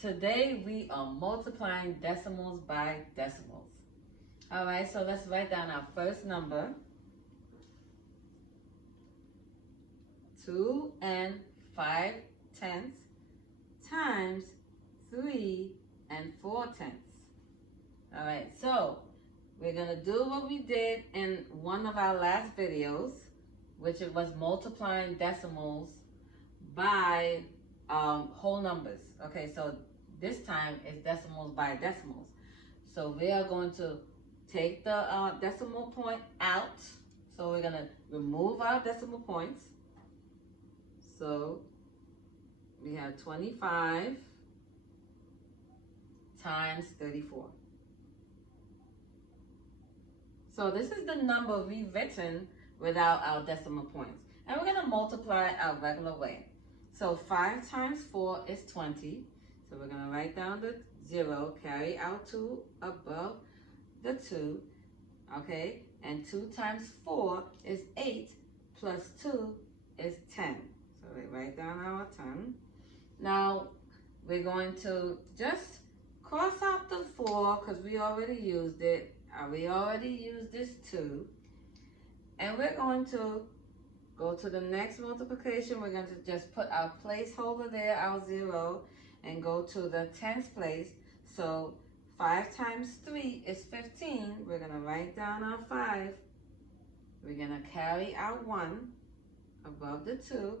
Today we are multiplying decimals by decimals. All right, so let's write down our first number. 2 and 5/10 times 3 and 4/10. All right, so we're gonna do what we did in one of our last videos, which it was multiplying decimals by whole numbers. Okay, so this time it's decimals by decimals. So we are going to take the decimal point out. So we're gonna remove our decimal points. So we have 25 times 34. So this is the number we've written without our decimal points. And we're gonna multiply our regular way. So 5 times 4 is 20. So we're gonna write down the 0, carry our 2 above the 2, okay? And 2 times 4 is 8, plus 2 is 10. So we write down our 10. Now we're going to just cross out the 4 because we already used it. We already used this 2. And we're going to go to the next multiplication. We're going to just put our placeholder there, our 0, and go to the 10th place. So 5 times 3 is 15. We're going to write down our 5. We're going to carry our 1 above the 2.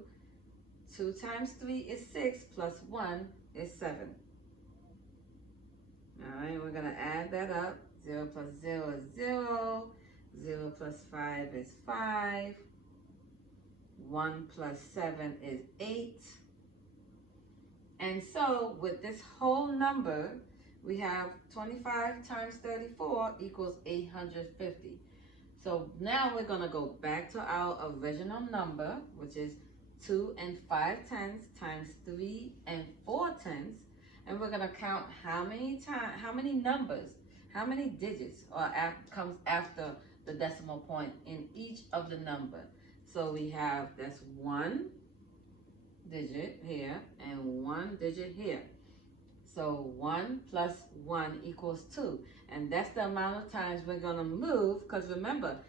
2 times 3 is 6, plus 1 is 7. All right, we're going to add that up. 0 plus 0 is 0. 0 plus 5 is 5. 1 plus 7 is 8. And so with this whole number, we have 25 times 34 equals 850. So now we're going to go back to our original number, which is 2 and 5/10 times 3 and 4/10. And we're going to count how many numbers, how many digits comes after the decimal point in each of the number. So we have that's 1 digit here and 1 digit here. So 1 plus 1 equals 2. And that's the amount of times we're going to move, because remember,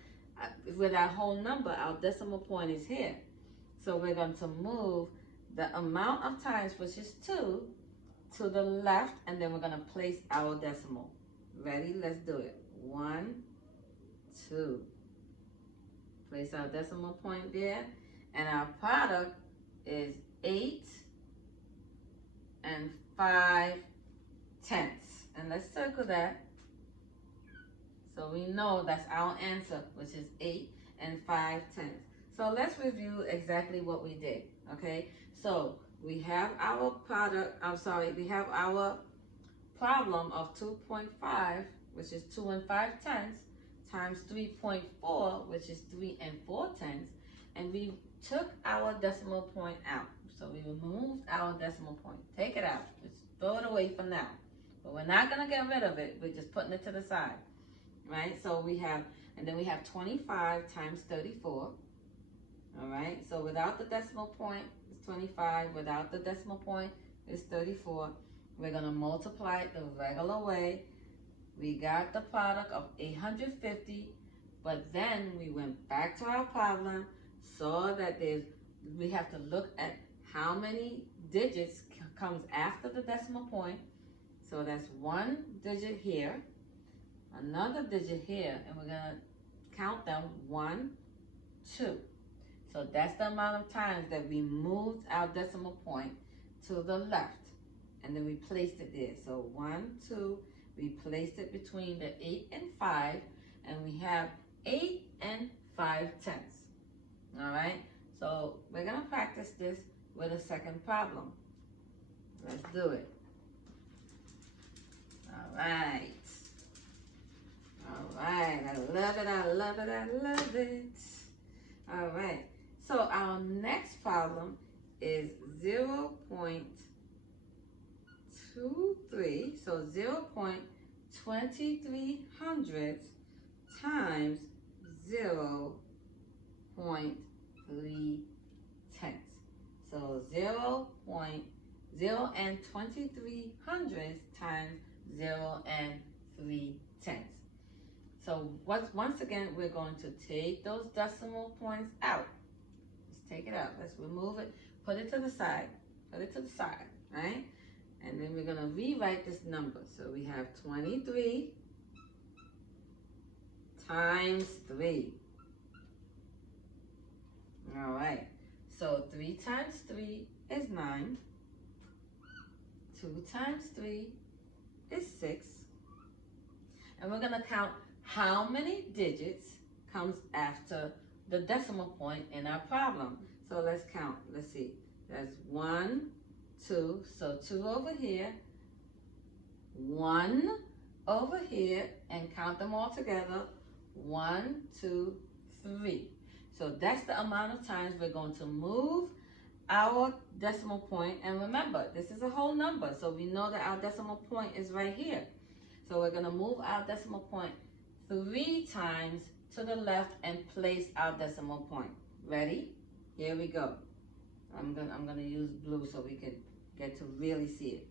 with our whole number, our decimal point is here. So we're going to move the amount of times, which is 2, to the left, and then we're going to place our decimal. Ready? Let's do it. 1, 2. Place our decimal point there, and our product is 8 and 5/10. And let's circle that so we know that's our answer, which is 8 and 5/10. So let's review exactly what we did, okay? So we have our we have our problem of 2.5, which is 2 and 5/10, times 3.4, which is 3 and 4/10, and we took our decimal point out. So we removed our decimal point. Take it out. Just throw it away for now. But we're not going to get rid of it. We're just putting it to the side, right? So we have, and then we have 25 times 34, all right? So without the decimal point, it's 25. Without the decimal point, it's 34. We're going to multiply it the regular way. We got the product of 850, but then we went back to our problem, saw that we have to look at how many digits comes after the decimal point. So that's 1 digit here, another digit here, and we're gonna count them 1, 2. So that's the amount of times that we moved our decimal point to the left, and then we placed it there. So 1, 2, we placed it between the 8 and 5, and we have 8 and 5/10. All right, so we're gonna practice this with a second problem. Let's do it. All right. All right, I love it, I love it, I love it. All right, so our next problem is 0.23, so 0.2300 times 0.3. So 0.23 0 and 23 hundredths times 0 and 3 tenths. So once again, we're going to take those decimal points out. Let's take it out. Let's remove it. Put it to the side. Put it to the side, right? And then we're going to rewrite this number. So we have 23 times 3. All right. So 3 times 3 is 9. 2 times 3 is 6. And we're going to count how many digits comes after the decimal point in our problem. So let's count. Let's see. That's 1, 2. So 2 over here, 1 over here, and count them all together. 1, 2, 3. So that's the amount of times we're going to move our decimal point. And remember, this is a whole number, so we know that our decimal point is right here. So we're going to move our decimal point 3 times to the left and place our decimal point. Ready? Here we go. I'm gonna use blue so we can get to really see it.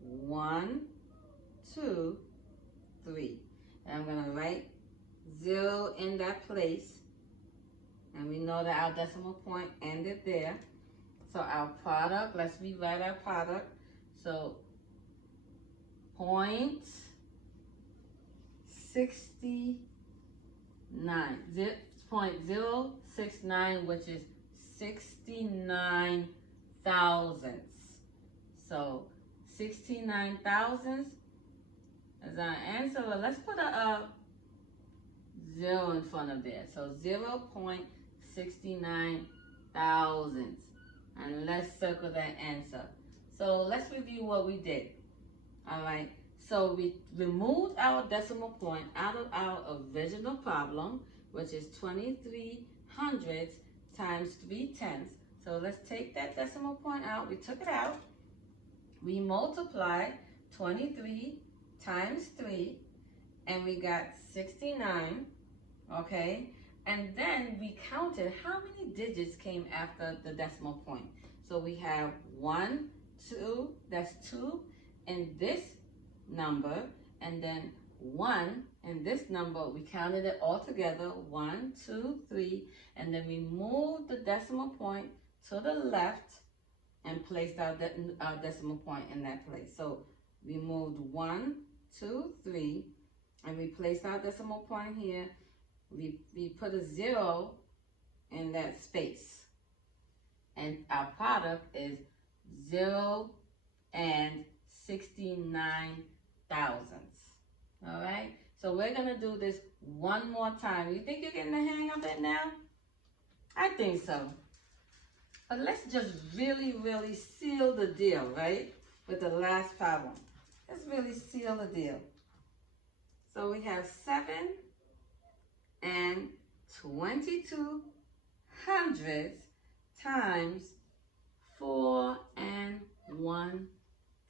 1, 2, 3. And I'm gonna write 0 in that place. And we know that our decimal point ended there. So our product, let's rewrite our product. So 0.69, 0.069, which is 69 thousandths. So 69 thousandths is our answer. Well, let's put a 0 in front of there. So 0.69 thousandths. And let's circle that answer. So let's review what we did. All right. So we removed our decimal point out of our original problem, which is 23 hundredths times 3 tenths. So let's take that decimal point out. We took it out. We multiplied 23 times 3, and we got 69, okay? And then we counted how many digits came after the decimal point. So we have 1, 2, that's 2 in this number, and then 1 in this number. We counted it all together, 1, 2, 3, and then we moved the decimal point to the left and placed our decimal point in that place. So we moved 1, 2, 3, and we placed our decimal point here. We put a 0 in that space, and our product is 0 and 69 thousandths. All right, so we're gonna do this one more time. You think you're getting the hang of it now? I think so. But let's just really seal the deal, right? With the last problem. Let's really seal the deal. So we have 7 and 22 hundredths times 4 and 1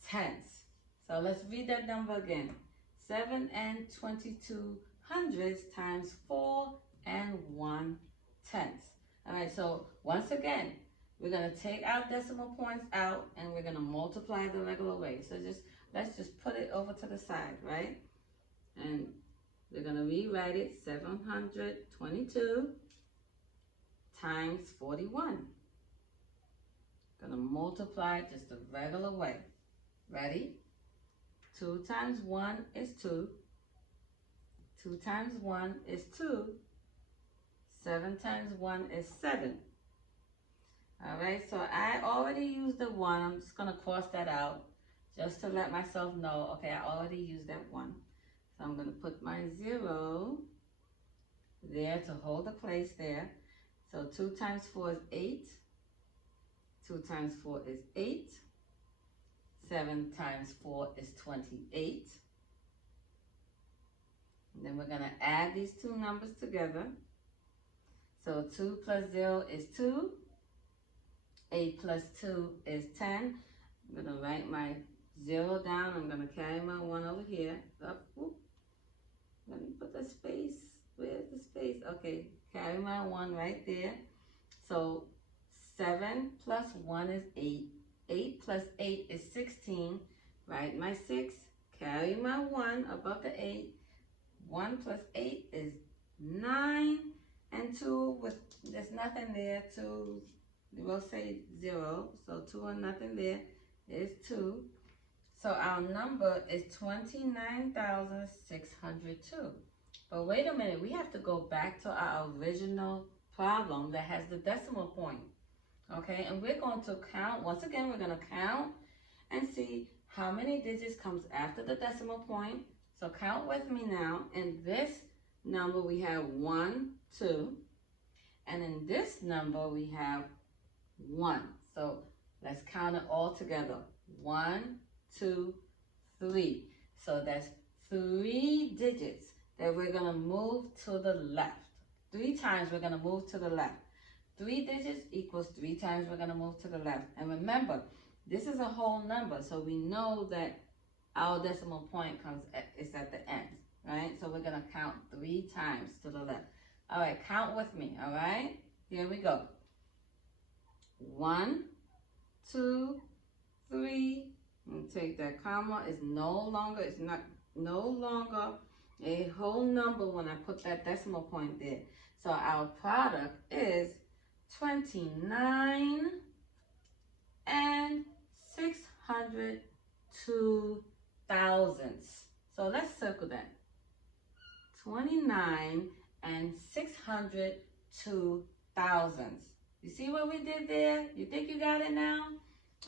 tenths. So let's read that number again. 7 and 22 hundredths times 4 and 1 tenths. All right, so once again, we're going to take our decimal points out and we're going to multiply the regular way. So let's just put it over to the side, right? And we're going to rewrite it 722 times 41. Going to multiply it just the regular way. Ready? 2 times 1 is 2. 2 times 1 is 2. 7 times 1 is 7. All right, so I already used the 1. I'm just going to cross that out just to let myself know, okay, I already used that 1. So I'm going to put my 0 there to hold the place there. So 2 times 4 is 8. 2 times 4 is 8. 7 times 4 is 28. And then we're going to add these two numbers together. So 2 plus 0 is 2. 8 plus 2 is 10. I'm going to write my 0 down. I'm going to carry my 1 over here. Up. Whoop. Let me put the space. Where's the space? Okay, carry my 1 right there. So 7 plus 1 is 8. 8 plus 8 is 16. Write my 6, carry my 1 above the 8. 1 plus 8 is 9. And 2, there's nothing there. 2, we'll say 0. So 2 and nothing there is 2. So our number is 29,602. But wait a minute, we have to go back to our original problem that has the decimal point. Okay, and we're going to count, once again, we're going to count and see how many digits comes after the decimal point. So count with me now. In this number, we have 1, 2. And in this number, we have 1. So let's count it all together. 1, 2, 3. So that's 3 digits that we're going to move to the left. 3 times we're going to move to the left. 3 digits equals 3 times we're going to move to the left. And remember, this is a whole number, so we know that our decimal point is at the end, right? So we're going to count 3 times to the left. All right, count with me, all right? Here we go. 1, 2, 3. And take that comma. It's no longer a whole number when I put that decimal point there. So our product is 29 and 602 thousandths. So let's circle that. 29 and 602 thousandths. You see what we did there? You think you got it now?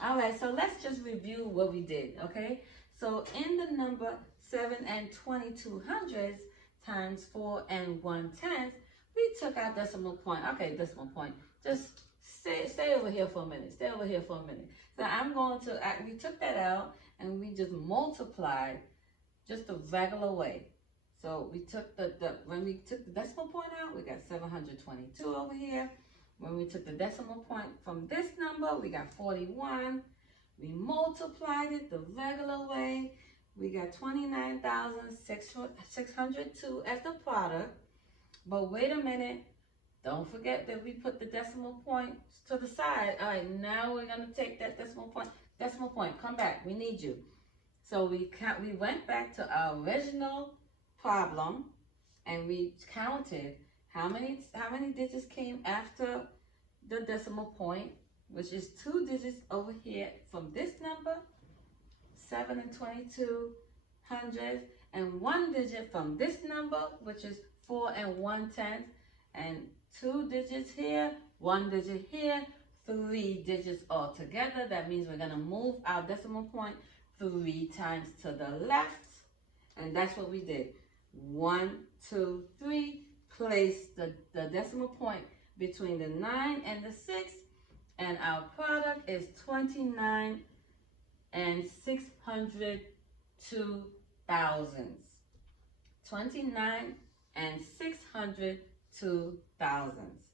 All right, so let's just review what we did, okay? So in the number 7 and 22 hundredths times 4 and 1/10, we took our decimal point. Okay, decimal point. Just stay over here for a minute. Stay over here for a minute. So we took that out and we just multiplied just the regular way. So we took when we took the decimal point out, we got 722 over here. When we took the decimal point from this number, we got 41. We multiplied it the regular way. We got 29,602 as the product. But wait a minute. Don't forget that we put the decimal point to the side. All right, now we're going to take that decimal point. Decimal point, come back. We need you. So we went back to our original problem and we counted how many digits came after the decimal point, which is 2 digits over here from this number, 7 and 22 hundredths, and 1 digit from this number, which is 4 and 1/10, and 2 digits here, 1 digit here, 3 digits all together. That means we're going to move our decimal point 3 times to the left, and that's what we did. 1, 2, 3. Place the decimal point between the 9 and the 6, and our product is 29 and 602 thousandths. 29 and 602 thousandths.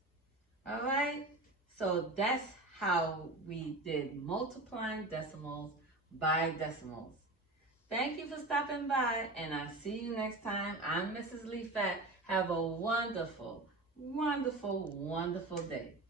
All right, so that's how we did multiplying decimals by decimals. Thank you for stopping by, and I'll see you next time. I'm Mrs. Leefatt. Have a wonderful, wonderful, wonderful day.